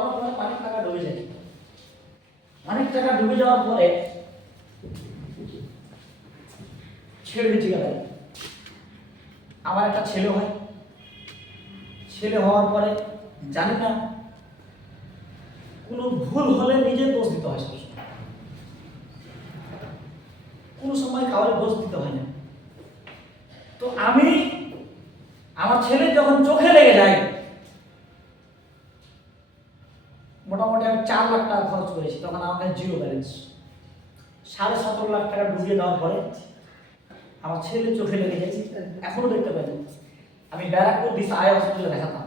অনেক টাকা ডুবে যায়। অনেক টাকা ডুবে যাওয়ার পরে ছেড়ে দিচ্ছি গেল। আমার একটা ছেলে হয়, ছেলে হওয়ার পরে জানি না কোনো ভুল হলে নিজের দোষ দিতে হয়, কোনো সময় কাউকে দোষ দিতে হয় না। তো আমি আমার ছেলে যখন চোখে লেগে যায়, মোটামুটি আমি 4 লাখ টাকা খরচ করেছি, তখন আমার কাছে জিরো ব্যালেন্স। 17.5 লাখ টাকা ডুবিয়ে দেওয়ার পরে আমার ছেলে চোখে লেগে গেছে, এখনো দেখতে পাই। আমি ব্যারাকপুর দিস আই হসপিটালে দেখাতাম,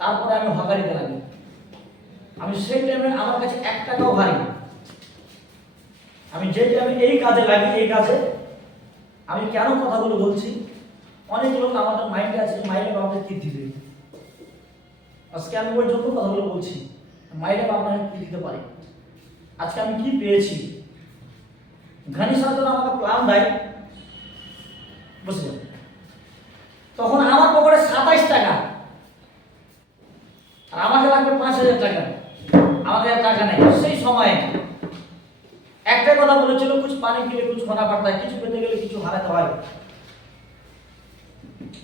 তারপরে আমি হকারিতে লাগি। আমি সেই টাইমে আমার কাছে 1 টাকাও ভারী না। আমি যে টাইমে এই কাজে লাগি, এই কাজে আমি কেন কথাগুলো বলছি, অনেক লোক আমাদের মাইন্ডে আছে মাইন্ডে আমাদের কীর্তি দেবে। আজকে আমি ওই জন্য কথাগুলো বলছি, মাইন্ডে আপনাকে কী দিতে পারি। আজকে আমি কি পেয়েছি, ঘানি সাধন আমাকে প্ল্যান দেয়, বুঝলেন? তখন আমার পকেটে 27 টাকা, আর আমাকে লাগবে 5,000 টাকা। আমাদের টাকা নেই সেই সময়ে। একটা কথা বলেছিল, কুছ পানি পিলে কুছ খোনা পড়তা, কিছু পেতে গেলে কিছু হারাতে হয়।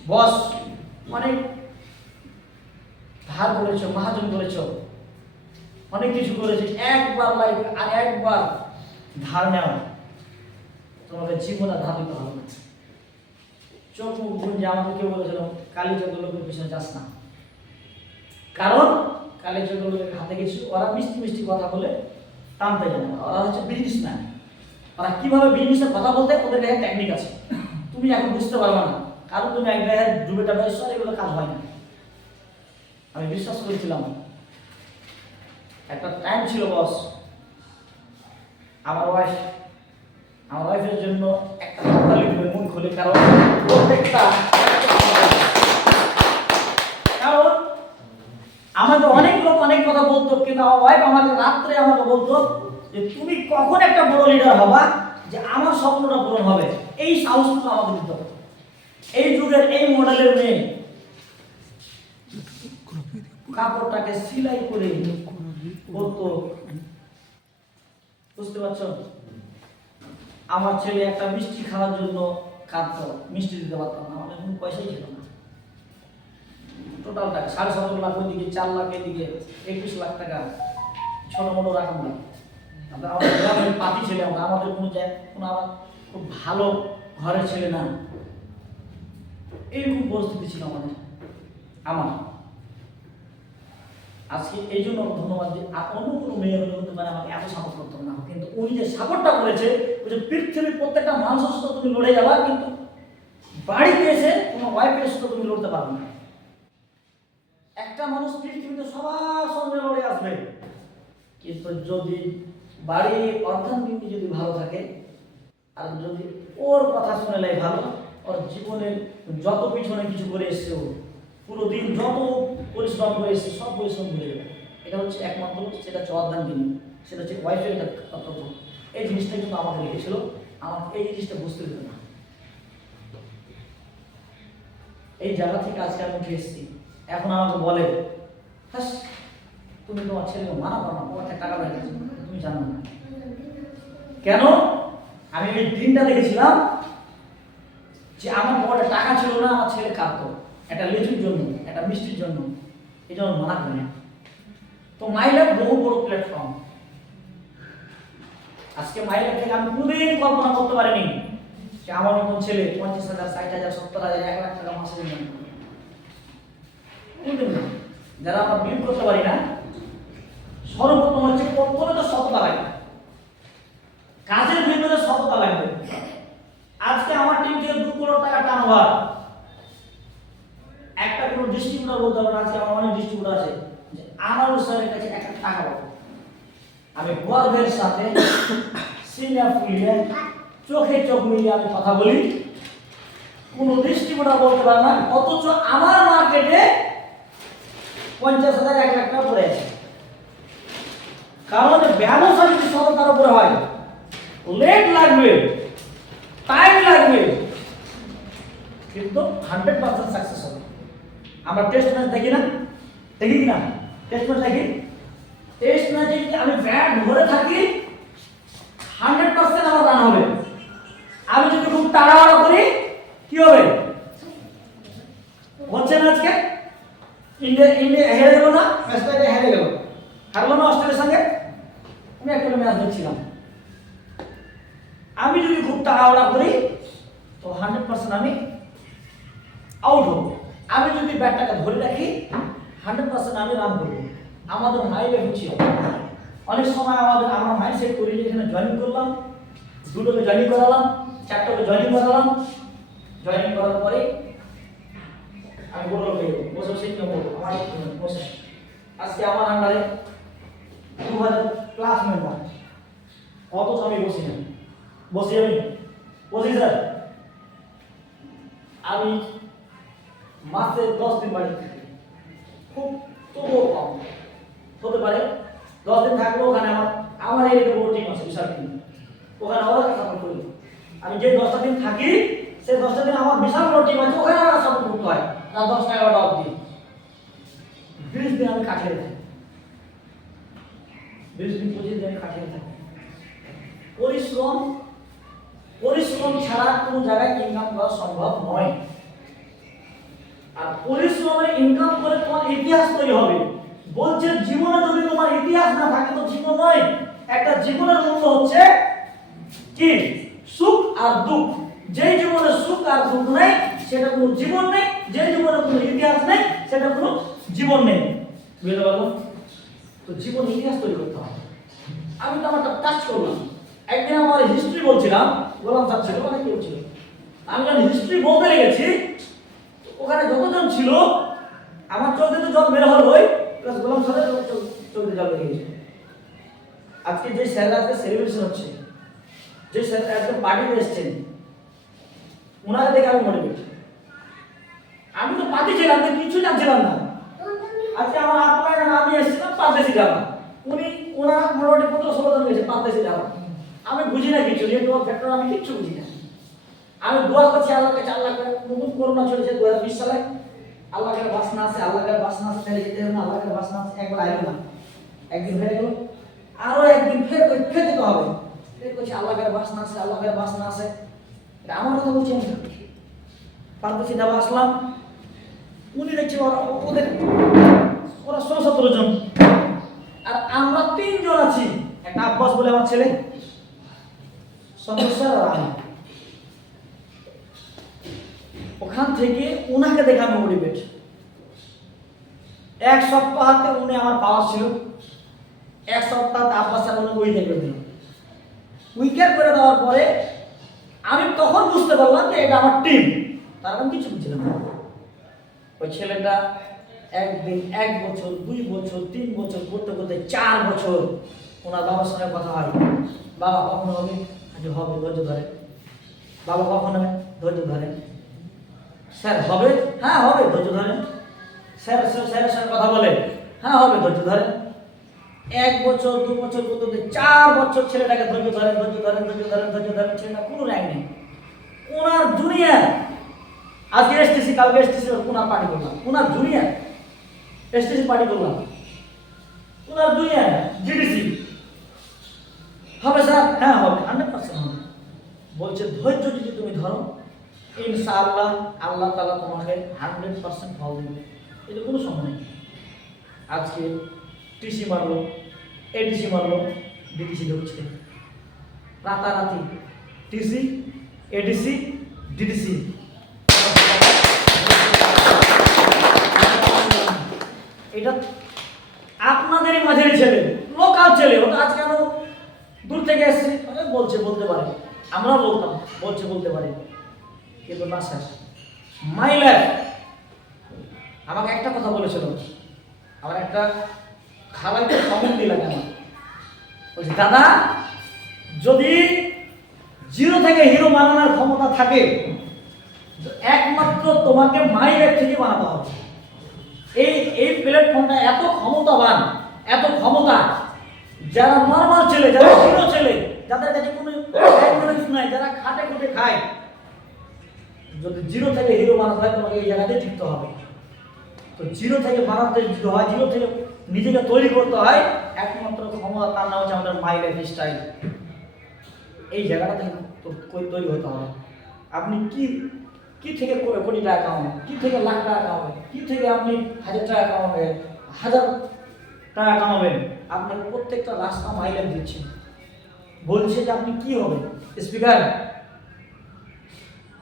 বস অনেক ধার করেছো, মহাজন করেছো, অনেক কিছু করেছে, একবার লাইফ আর একবার ধার নেওয়া, তোমাকে জীবনে ধার দিতে হবে না। চোখ মুখ গুঞ্জে আমাকে কেউ বলেছিল কালী চোখের লোকের পিছনে যাস না, কারণ কালী চোখের লোকের হাতে কিছু ওরা মিষ্টি মিষ্টি কথা বলে টানতে জানে না। ওরা হচ্ছে বিজনেসম্যান, ওরা কিভাবে বিজনেসের কথা বলতে, ওদের গায়ে টেকনিক আছে, তুমি এখন বুঝতে পারবে না, কারণ তুমি এক গায়ে ডুবে টাবে সব এগুলো কাজ হয় না। আমি বিশ্বাস করেছিলাম। একটা টাইম ছিল বস, আমার ওয়াইফের জন্য একটা হাততালি দিবে মন খুলে, কারণ প্রত্যেকটা, কারণ আমাকে অনেক লোক অনেক কথা বলতো, কিন্তু আমার ওয়াইফ আমাকে রাত্রে আমাকে বলতো যে তুমি কখন একটা বড় লিডার হবা, যে আমার স্বপ্নটা পূরণ হবে। এই সাহসটা আমাকে দিত। এই যুগের এই মডেলের মেয়ে কাপড়টাকে সেলাই করে করতো, বুঝতে পারছো? আমার ছেলে একটা মিষ্টি খাওয়ার জন্য কাঁদতো, মিষ্টি দিতে পারতাম না, আমাদের কোনো পয়সাই ছিল না। টোটাল টাকা 17.5 লাখ ওইদিকে, 4 লাখ এদিকে, 21 লাখ টাকা ছোট মোটো রাখুন না। আমরা আমাদের গ্রামের পাতি ছেলে, আমাদের কোনো আমার খুব ভালো ঘরের ছেলে না, এইরকম পরিস্থিতি ছিল আমার। আজকে এই জন্য ধন্যবাদ যে অন্য কোনো মেয়ে হতে পারে আমাকে এত সাপোর্ট করতে না, কিন্তু উনি যে সাপোর্টটা করেছে, ওই যে পৃথিবীর প্রত্যেকটা মানুষের সাথে তুমি লড়ে যাবা, কিন্তু বাড়িতে এসে তোমার ওয়াইফের সাথে তুমি লড়তে পারবে না। একটা মানুষ পৃথিবীতে সবার সঙ্গে লড়ে আসবে, কিন্তু যদি বাড়ি অর্থনীতি যদি ভালো থাকে, আর যদি ওর কথা শুনে ভালো, ওর জীবনের যত পিছনে কিছু করে এসছে, ও পুরো দিন যত পরিশ্রম করে এসছে সব পরিশ্রম ভুলে যাবে। এটা হচ্ছে একমাত্র, সেটা হচ্ছে অর্ধাঙ্গিনী, সেটা হচ্ছে ওয়াইফের একটা কর্তব্য। এই জিনিসটা কিন্তু আমাকে রেখেছিল, আমাকে এই জিনিসটা বুঝতে দিত না। এই জায়গা থেকে আজকে আমি উঠে এসেছি। এখন আমাকে বলে হ্যাঁ তুমি তোমার ছেলেকে মানা করো না, তোমার টাকা বেড়ে গেছে, তুমি জানো না কেন? আমি ওই দিনটা দেখেছিলাম যে আমার পকেটে টাকা ছিল না, আমার ছেলে কাঁদতো একটা লিচুর জন্য, একটা মিষ্টির জন্য, এই জন্য মানা করি না। তো মাইলাভ বহু বড় প্ল্যাটফর্ম। আজকে মাইলাভ থেকে আমি কোনোদিন কল্পনা করতে পারিনি যে আমার মতন ছেলে 50,000, 60,000, 70,000, 1 লাখ টাকা মাসে ইনকাম করে। যারা আমরা বিলিভ করতে পারি না, সর্বপ্রথম হচ্ছে প্রথমে তো সততা লাগবে, কাজের ভিতরে সততা লাগবে। আজকে আমার টিম থেকে 2 কোটি টাকা টার্নওভার, একটা কোনো ডিস্ট্রিবিউটর বলতে হবে না। আজকে আমার অনেক ডিস্ট্রিবিউটর আছে যে আনারুল স্যারের কাছে 1 লাখ টাকা পাবো। আমি গর্বের সাথে সিনিয়র ফুলিয়ে চোখে চোখ মিলিয়ে আমি কথা বলি, কোনো ডিস্ট্রিবিউটর বলতে পারে না। অথচ আমার মার্কেটে 50,000, 1 লাখ টাকা পড়ে আছে। কারণ ব্যবসা যদি সততার উপরে হয়, লেট লাগবে, টাইম লাগবে, কিন্তু 100% সাকসেস হবে। আমরা টেস্ট ম্যাচ দেখি না, দেখি কিনা? টেস্ট ম্যাচ দেখি, টেস্ট ম্যাচে যদি আমি ব্যাট ধরে থাকি 100% আমার রান হবে। আমি যদি খুব তাড়াহুড়ো করি কি হবে? হচ্ছে না আজকে ইন্ডিয়া হেরে গেল না, ম্যাচটা হেরে গেল, হারলো না অস্ট্রেলিয়ার সঙ্গে। আমি একটা ম্যাচ দেখছিলাম, আমি যদি খুব তাড়াহুড়া করি তো 100% আমি আউট হব। আমি যদি ব্যাটটাকে ধরে রাখি 100% আমি রান করব। আমাদের মাইন্ডে হচ্ছে অনেক সময় আমরা মাইন্ড সেট করি যে এখানে জয়েন করলাম, দুটোকে জয়েন করালাম, চারটাকে জয়েন করালাম, জয়েন করার পরে আমি বলবো বসে বসে কি বলবো আমার বসে আজকে আমার আন্ডারে 2000 প্লাস মেম্বার, অত আমি বসি না, বসি আমি বসি স্যার। আমি মাসে 10 দিন বাড়ি থাকি, খুব তবুও কম হতে পারে 10 দিন থাকলেও ওখানে আমার এই বড় টিম আছে বিশাল টিম, ওখানে ওরা সাপোর্ট করি। আমি যে 10টা দিন থাকি সেই 10টা দিন আমার বিশাল বড় টিম আছে, ওখানে আমার সাপোর্ট করতে হয় না। 10টা 11টা অবধি 20 দিন আমি কাটিয়ে থাকি, 20 দিন 25 দিন কাটিয়ে থাকি। পরিশ্রম ছাড়া কোনো জায়গায় ইনকাম করা সম্ভব নয়। আর পরিশ্রমের ইনকাম করে তোমার ইতিহাস তৈরি হবে। বলছে জীবনে যদি তোমার ইতিহাস না থাকে তো জীবন নয়। একটা জীবনের মূল্য হচ্ছে কি? সুখ আর দুঃখ। যে জীবনে সুখ আর দুঃখ নেই সেটা কোনো জীবন নেই, যে জীবনে কোনো ইতিহাস নেই সেটা কোনো জীবন নেই। বুঝতে পারলো? তো জীবন ইতিহাস তৈরি করতে হবে। আমি তো আমারটা টাচ করলাম। একদিন আমার হিস্ট্রি বলছিলাম, গোলাম স্যার ছিল, অনেক কেউ ছিল। আমি যখন হিস্ট্রি বলতে লেগেছি ওখানে যতজন ছিল আমার চলতে তো জব বের হলো, প্লাস গোলাম স্যারের চলতে জব লেগেছে। আজকে যে স্যাররা আজকে সেলিব্রেশন হচ্ছে, যে স্যার একদম পার্টিতে এসছেন, ওনাকে দেখে আমি মোটিভেট। আমি তো পার্টি ছিলাম না, কিছু জানছিলাম না। আজকে আমার আপনার আমি এসেছিলাম পারদেশি যাওয়া, ওনারা মোটামুটি 15-16 জন গেছে পারদেশি যাওয়া। আমি বুঝি না কিছু, নেটওয়ার্ক ফ্যাক্টর আমি কিচ্ছু বুঝি না। আমি দোয়া করছি আল্লাহকে, আল্লাহ নতুন করোনা চলেছে 2020 সালে, আল্লাহকে বাসনা আছে, আল্লাহকে বাসনা আছে, তাহলে যেতে হবে না, আল্লাহকে বাসনা আছে, একবার আইলো না, একদিন হয়ে গেল, আরো একদিন ফের যেতে হবে। ফের করছি আল্লাহকে বাসনা আছে, আল্লাহকে বাসনা আছে। এটা আমার কথা বলছি আমি। পারদেশি যাওয়া আসলাম, উনি দেখছি ওরা 16-17 জন, আর আমরা 3 জন আছি। একটা আব্বাস বলে আমার ছেলে, সমস্যা আর আমি। ওখান থেকে উনাকে দেখে আমি মোটিভেট। এক সপ্তাহতে উনি আমার পাওয়ার ছিল, এক সপ্তাহতে আব্বাস স্যার উনি উইকেট করে দিল। উইকেট করে দেওয়ার পরে আমি তখন বুঝতে পারলাম যে এটা আমার টিম। তার আমি কিছু বুঝছিলাম না। ওই ছেলেটা একদিন 1 বছর 2 বছর 3 বছর করতে করতে 4 বছর ওনার বাবার সঙ্গে কথা হয়, বাবা কখন হবে? আজ হবে, ধৈর্য ধরে। বাবা কখন হবে? ধৈর্য ধরে। স্যার হবে? হ্যাঁ হবে, ধৈর্য ধরেন। স্যারের সঙ্গে কথা বলে, হ্যাঁ হবে, ধৈর্য ধরেন। 1 বছর 2 বছর করতে 4 বছর ছেলেটাকে ধৈর্য ধরেন, ধৈর্য ধরেন, ধৈর্য ধরেন, ধৈর্য ধরেন। ছেলেটা কোনো র্যাঙ্ক নেই। ওনার জুনিয়র, আজকে এসটিসি, কালকে এসটিসি ওনার পার্টি করলাম, ওনার জুনিয়র এসটিসি পার্টি করলাম, ওনার জুনিয়র জিডিসি হবে। স্যার হ্যাঁ হবে, 100% হবে। বলছে ধৈর্য যদি তুমি ধরো ইনশাআল্লাহ আল্লাহ তাআলা তোমাকে 100% ফল দেবে, এটা কোনো সময় নেই। আজকে টিসি মারলো, এডিসি মারলো, ডিডিসি ঢুকছে রাতারাতি। TC, ADC, DDC. এটা আপনাদেরই মাঝের ছেলে, লোকাল ছেলে। ওটা আজকে আমি দূর থেকে এসেছি বলছে, বলতে পারে, আমরা বলতাম বলছে, বলতে পারে, কিন্তু না স্যার মাই লাইফ। আমাকে একটা কথা বলেছিল, আমার একটা খালাইতে কমেন্ট দিলাম, আমার বলছে দাদা যদি 0 থেকে হিরো বানানোর ক্ষমতা থাকে একমাত্র তোমাকে মাই লাইফ থেকে বানাতে হবে। এই প্ল্যাটফর্মটা এত ক্ষমতাবান, এত ক্ষমতা, যারা নর্মাল ছেলে, যারা হিরো ছেলে, যাদের কাছে কোনো ইনফ্লুয়েন্স নাই, যারা খাটে খুঁটে খায়, যদি 0 থেকে হিরো বানাতে হয় তোমাকে এই জায়গাতে টিকতে হবে। তো 0 থেকে বানাতে যদি হয়, 0 থেকে নিজেকে তৈরি করতে হয়, একমাত্র ক্ষমতা তার নাম হচ্ছে আমাদের মাই লাইফ স্টাইল। এই জায়গাটা থেকে তৈরি হতে হবে। আপনি কি কি থেকে কোটি টাকা কামাবেন, কি থেকে লাখ টাকা কামাবেন, কি থেকে আপনি 1000 টাকা কামাবেন, 1000 টাকা কামাবেন, আপনাকে প্রত্যেকটা রাস্তা মাই লাইফ দিচ্ছে, বলছে যে আপনি কি হবেন, স্পিকার,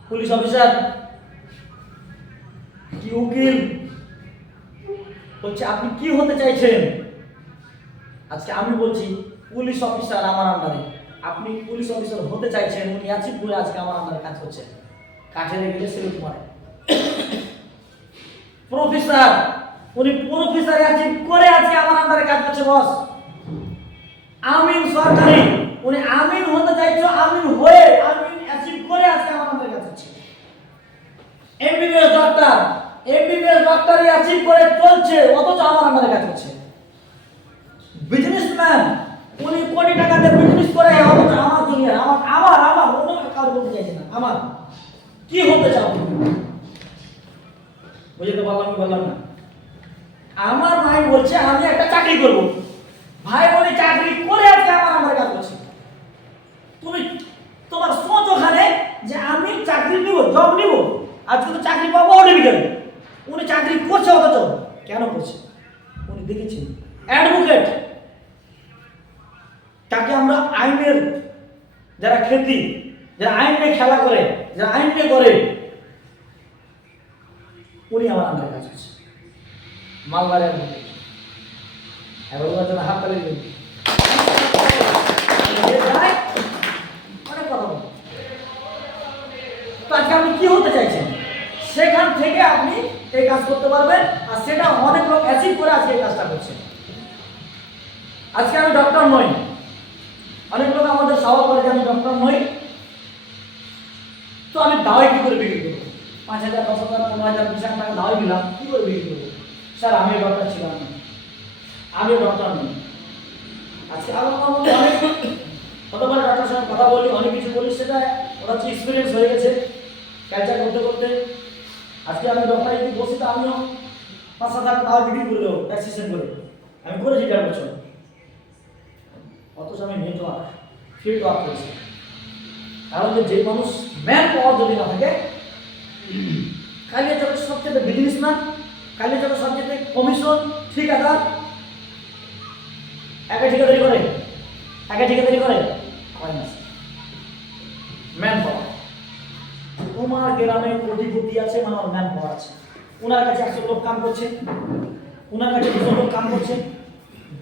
পুলিশ অফিসার, কি উকিল, বলছে আপনি কি হতে চাইছেন। আজকে আমি বলছি পুলিশ অফিসার আমার আন্ডারে, আপনি পুলিশ অফিসার হতে চাইছেন, উনি অ্যাচিভ করে আজকে আমার আন্ডারে কাজ করছেন, কাঠে গেলে সেলুট মারে। প্রফেসর, উনি প্রফেসর অ্যাচিভ করে আজকে আমার আন্ডারে কাজ করছে বস। আমিন সরকারি, উনি আমিন হতে চাইছো, আমিন হয়ে আমিন অ্যাচিভ করে আজকে আমার আন্ডারে কাজ করছে। এমবিবিএস ডক্টর, এমবিবিএস ডক্টরই অ্যাচিভ করে চলছে, অথচ আমার আন্ডারে কাজ করছে। বিজনেসম্যান, উনি কোটি টাকাতে বিজনেস করে, অথচ আমার দুনিয়া, আমার অন্য কারো বলতে চাইছে না, আমার কি হতে চাও, বুঝতে পারলাম কি বললাম না? আমার ভাই বলছে আমি একটা চাকরি করব, ভাই বলে চাকরি করে আজকে আমার আন্ডারে কাজ করছে। তুমি তোমার সোচ ওখানে যে আমি চাকরি নিব, জব নিব, আজকে তো চাকরি পাবো অডিভিডেন্ট। উনি চাকরি করছে, অথচ কেন করছে উনি দেখেছেন। অ্যাডভোকেট, তাকে আমরা আইনের যারা খ্যাতি, যারা আইন নিয়ে খেলা করে, যারা আইন নিয়ে করে, উনি আমার আন্ডারে কাজ করছে। মালবারে এবার জন্য হাত তালি দিন, অনেক কথা বল। তো আজকে আপনি কি হতে চাইছেন, সেখান থেকে আপনি এই কাজ করতে পারবেন, আর সেটা অনেক লোক অ্যাচিভ করে আজকে এই কাজটা করছে। আজকে আমি ডক্টর নই, অনেক লোক আমাদের সওয়াল করে যে আমি ডক্টর নই, তো আমি দাওয়াই কি করে বিক্রি করবো, 5,000, 10,000, 15,000, 20,000 টাকা দাওয়াই দিলাম, কি করে বিক্রি করবো? স্যার আমিও ডক্টর ছিলাম না, আমিও ডক্টর নই। আজকে আমার মধ্যে অনেক কতবার ডক্টরের সঙ্গে কথা বলি, অনেক কিছু বলি, সেটা ওরা হচ্ছে এক্সপিরিয়েন্স হয়ে গেছে ক্যালচার করতে করতে। আজকে আমি ডক্টর যদি বসি, তো আমিও 5-7 টাকা দাওয়া বিক্রি করে দেবো অ্যাসিস্ট্যান্ট করে, আমি করেছি 1.5 বছর। অথচ আমি নেটওয়ার্ক, ফিল্ড ওয়ার্ক করেছি। কারণ যে মানুষ ম্যান পাওয়ার যদি না থাকে, কালিয়া চকের সবচেয়ে বিজনেসম্যান, কালিয়া চকের সবচেয়ে কমিশন, ঠিকাদার, একা ঠিকাদারি করে, হয় না। ম্যান পাওয়ার, তোমার গ্রামে কোটিপতি আছে, মানে ম্যান পাওয়ার আছে, ওনার কাছে 100 লোক কাম করছে, ওনার কাছে 200 লোক কাম করছে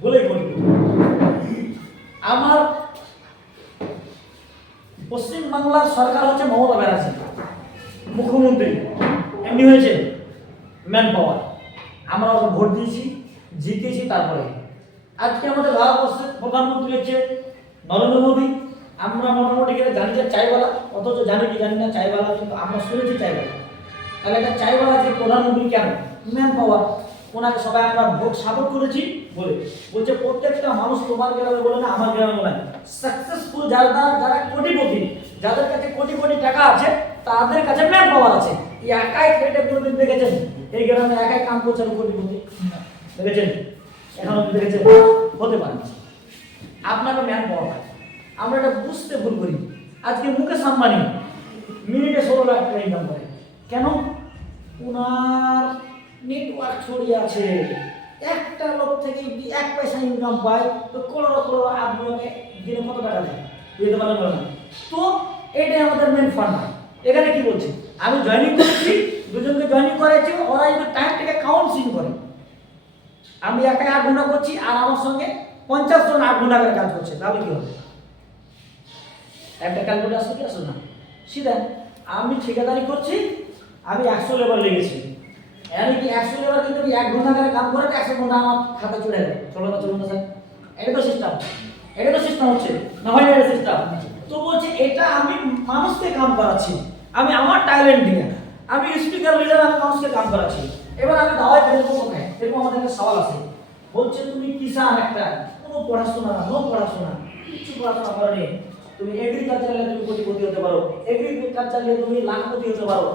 বলেই কোটিপতি। আমার পশ্চিম বাংলার সরকার হচ্ছে মমতা ব্যানার্জি, মুখ্যমন্ত্রী, এমনি হয়েছে ম্যান পাওয়ার। আমরা ওকে ভোট দিয়েছি, জিতেছি, তারপরে আজকে আমাদের ভারতবর্ষের প্রধানমন্ত্রী হচ্ছে নরেন্দ্র মোদী। আমরা মোটামুটি গেলে জানি যে চাইওয়ালা, অথচ জানি কি জানি না চাইওয়ালা, কিন্তু আমরা শুনেছি চাইওয়ালা। তাহলে একটা চাইওয়ালা যে প্রধানমন্ত্রী কেন? Man power. ওনাকে সবাই আমরা ভোট সাপোর্ট করেছি বলে বলছে প্রত্যেকটা মানুষ তোমার গ্রামে বলে না, আমার গ্রামে বলে না, সাকসেসফুল যারা কোটিপতি, যাদের কাছে কোটি কোটি টাকা আছে, তাদের কাছে ম্যান পাওয়ার আছে। একাই খেটে কোনোদিন দেখেছেন এই গ্রামে একাই কাম করছে কোটিপতি? দেখেছেন? এখন দেখেছেন? হতে পারে না। আপনাকে ম্যান পাওয়ার, আমরা এটা বুঝতে ভুল করি। আজকে মুকেশ আম্বানি মিনিটে 16 লাখ টাকা ইনকাম করে, কেন? ওনার নেটওয়ার্ক ছড়িয়ে আছে। একটা লোক থেকে 1 পয়সা ইনকাম পায়, তো করোড় আদমিকে দিনে কত টাকা দেয় দিতে পারেন না। তো এটাই আমাদের মেন ফান্ড। এখানে কি বলছি, আমি জয়েনিং করেছি, দুজনকে জয়েনিং করেছি, ওরা যদি টাইমটাকে কাউন্সিং করে, আমি একাই 8 ঘন্টা করছি, আর আমার সঙ্গে 50 জন 8 ঘন্টা করে কাজ করছে, তাহলে কি হবে? একটা ক্যালকুলেট আসবে কি আসবে না? সিধা আমি ঠিকাদারি করছি, আমি 100 লেবার লেগেছি, यानी कि 100 লেবার কিন্তু 1 ঘন্টা করে কাম করে 100 ঘন্টা আমার খাতা চলে যাবে। চলো না স্যার, এটা তো সিস্টেম হচ্ছে না, হয় না সিস্টেম। তো বলছে এটা আমি মানুষকে কাম করাচ্ছি, আমি আমার ট্যালেন্ট দিয়ে, আমি স্পিকার লিডার, আমি মানুষকে কাম করাচ্ছি। এবার আমি দাওয়াই ফেলবো কোথায়? এরকম আমাদের একটা সওয়াল আছে। বলছে তুমি কিষান, একটা কোনো পড়াশোনা কিছু পড়াশোনা করেনি, তুমি এগ্রিকালচার নিয়ে তুমি কোটিপতি হতে পারো, এগ্রিকালচার নিয়ে তুমি লাখপতি হতে পারো,